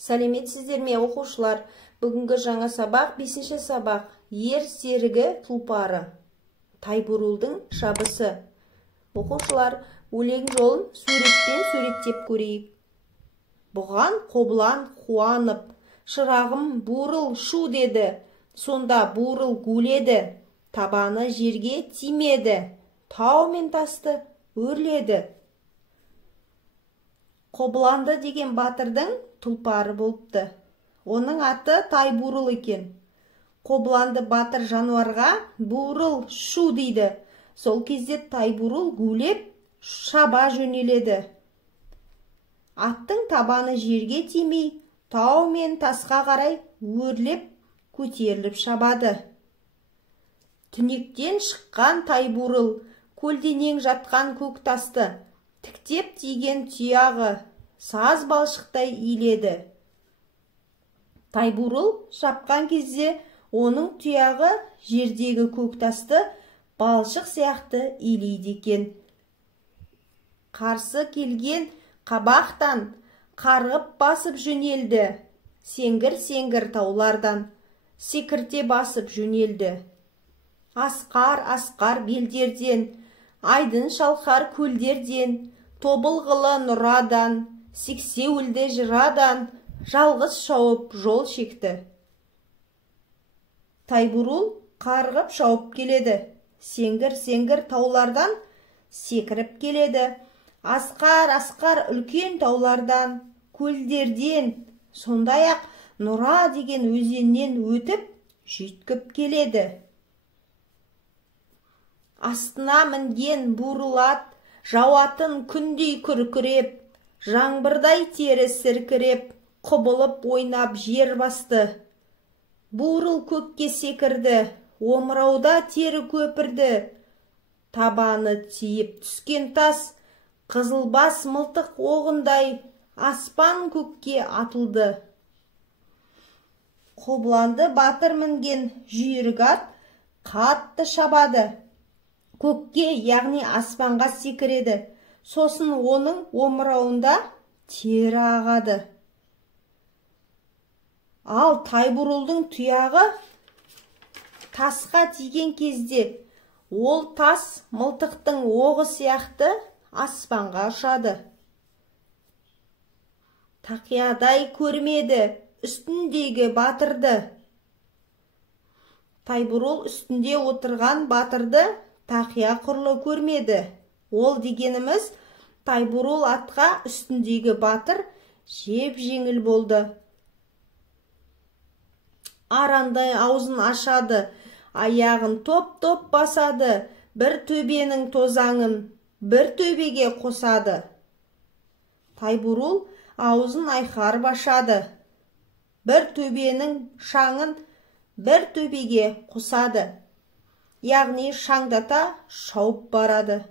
Сәлеметсіздер ме оқушылар? Бүгінгі жаңа сабақ 5-ші сабақ. Ер серігі тұлпары. Тайбурылдың шабысы. Оқушылар, өлең жолын суретпен суреттеп көрейік. Бұған қобылан қуанып, шырағым бурыл шу деді. Сонда бурыл гуледі, табаны жерге тимеді, тау мен тасты өрледі. Қобыланды деген батырдың тұлпары болыпты. Оның аты Тайбурыл екен. Қобыланды батыр жануарға бурыл шу дейді. Сол кезде Тайбурыл гулеп шаба жөнеледі. Аттың табаны жерге тимей, тау мен тасқа қарай өрлеп көтеріліп шабады. Түнектен шыққан Тайбурыл көлденең жатқан көк тасты тіктеп тиген тұяғы саз балшықтай иіледі. Тайбурыл шапқан кезде оның тұяғы жердегі көк тасты балшық сияқты иілейді екен. Қарсы келген қабақтан қарғып басып жөнелді. Сеңгір-сеңгір таулардан секірте басып жөнелді. Асқар-асқар белдерден, айдын шалқар көлдерден, тобылғылы нұрадан, сексеуілді жырадан жалғыз шауып жол шекті. Тайбурыл қарғып шауып келеді. Сеңгір-сеңгір таулардан секіріп келеді. Асқар-асқар үлкен таулардан, көлдерден, сондай-ақ Нұра деген өзеннен өтіп жүйткіп келеді. Астына мінген бурыл ат жауатын күндей күркіреп, жаңбырдай тері сіркіреп, құбылып ойнап жер басты. Бурыл көкке секірді, омырауда тері көпірді. Табаны тиіп түскен тас қызылбас мылтық оғындай аспан көкке атылды. Қобыланды батыр мінген жүйрік ат қатты шабады. Көкке, яғни аспанға секіреді. Сосын оның омырауында тері ағады. Ал Тайбурылдың тұяғы тасқа тиген кезде ол тас мылтықтың оғы сияқты аспанға ұшады. Тақиядай көрмеді үстіндегі батырды. Тайбурыл үстінде отырған батырды тақия құрлы көрмеді. Ол дегеніміз Тайбурыл атқа үстіндегі батыр жеп-жеңіл болды. Арандай аузын ашады, аяғын топ-топ басады, бір төбенің тозаңын бір төбеге қосады. Тайбурыл аузын айқарып ашады, бір төбенің шаңын бір төбеге қосады, яғни шаңдата шауып барады.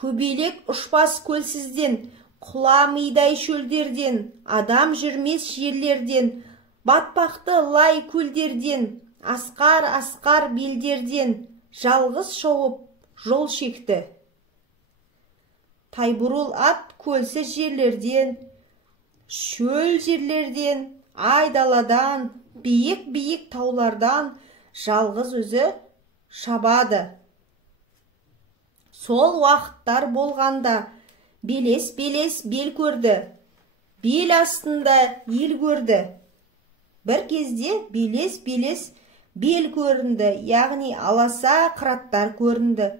Көбелек ұшпас көлсізден, құла мидай шөлдерден, адам жүрмес жерлерден, батпақты лай көлдерден, асқар-асқар белдерден жалғыз шауып жол шекті. Тайбурыл ат көлсіз жерлерден, шөл жерлерден, айдаладан, биік-биік таулардан жалғыз өзі шабады. Сол уақыттар болғанда белес-белес бел көрді, бел астында ел көрді. Бір кезде белес-белес бел көрінді, яғни аласа қыраттар көрінді.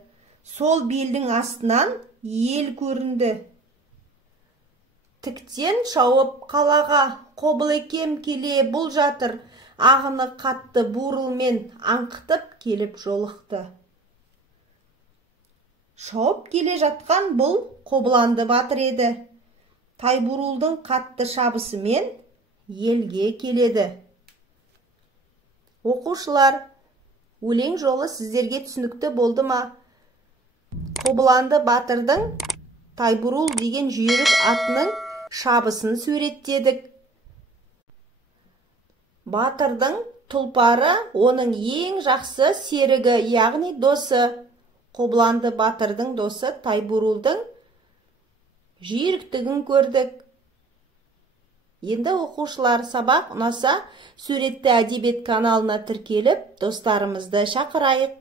Сол белдің астынан ел көрінді. Тіктен шауып қалаға Қобылекем келе бұл жатыр, ағыны қатты бурылмен аңқытып келіп жолықты. Шауып келе жатқан бұл Қобыланды батыр еді. Тайбурылдың қатты шабысымен елге келеді. Оқушылар, өлең жолы сіздерге түсінікті болды ма? Қобыланды батырдың Тайбурыл деген жүйрік атының шабысын суреттедік. Батырдың тұлпары оның ең жақсы серігі, яғни досы. Қобыланды батырдың досы Тайбурылдың жүйріктігін көрдік. Енді оқушылар сабақ ұнаса, суретті әдебиет каналына тіркеліп, достарымызды шақырайық.